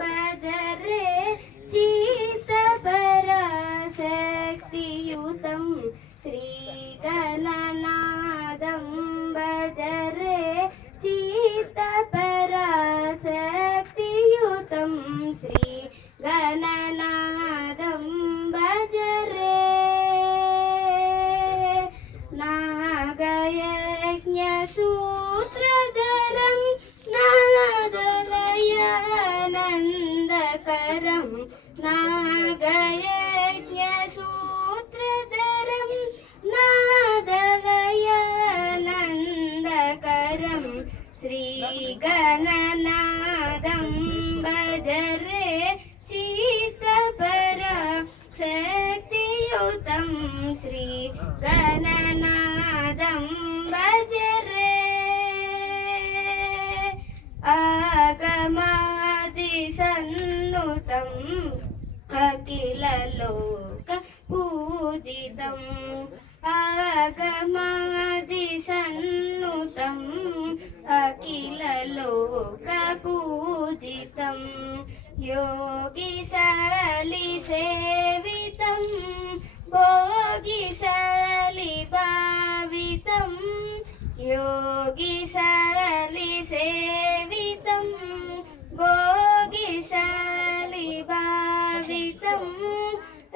भजरे चित्तपराशक्तियुतं श्रीगणनादं भजरे चित्तपराशक्तियुतं श्रीगणनादं भजरे नागयज्ञसूत्रधरं नादलयानन्दकरं नागयज्ञसूत्रधरं नादलयानन्दकरं श्रीगणनादं भजरे चित्तपराशक्तियुतं श्रीगणनादं भजरे आगमादिसन्नुतम् अखिललोकपूजितम् आगमादिसन्नुतम् अखिललोकपूजितं योगिशालिसेवितं भोगिशालिभावितं योगिशालिसेवितं भोगिशालिभावितं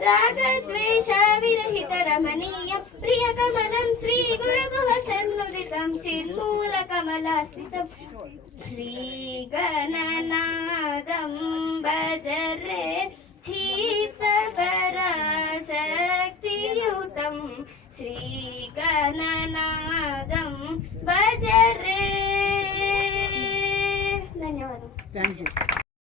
रागद्वेषविरहितरमणीयं प्रियकमलं श्रीगुरुगुहसन्नुदितं चिन्मूलकमलाश्रितं श्रीगणनादं भजरे चित्तपराशक्तियुतं श्रीगणनादं भजरे। धन्यवाद। Thank you.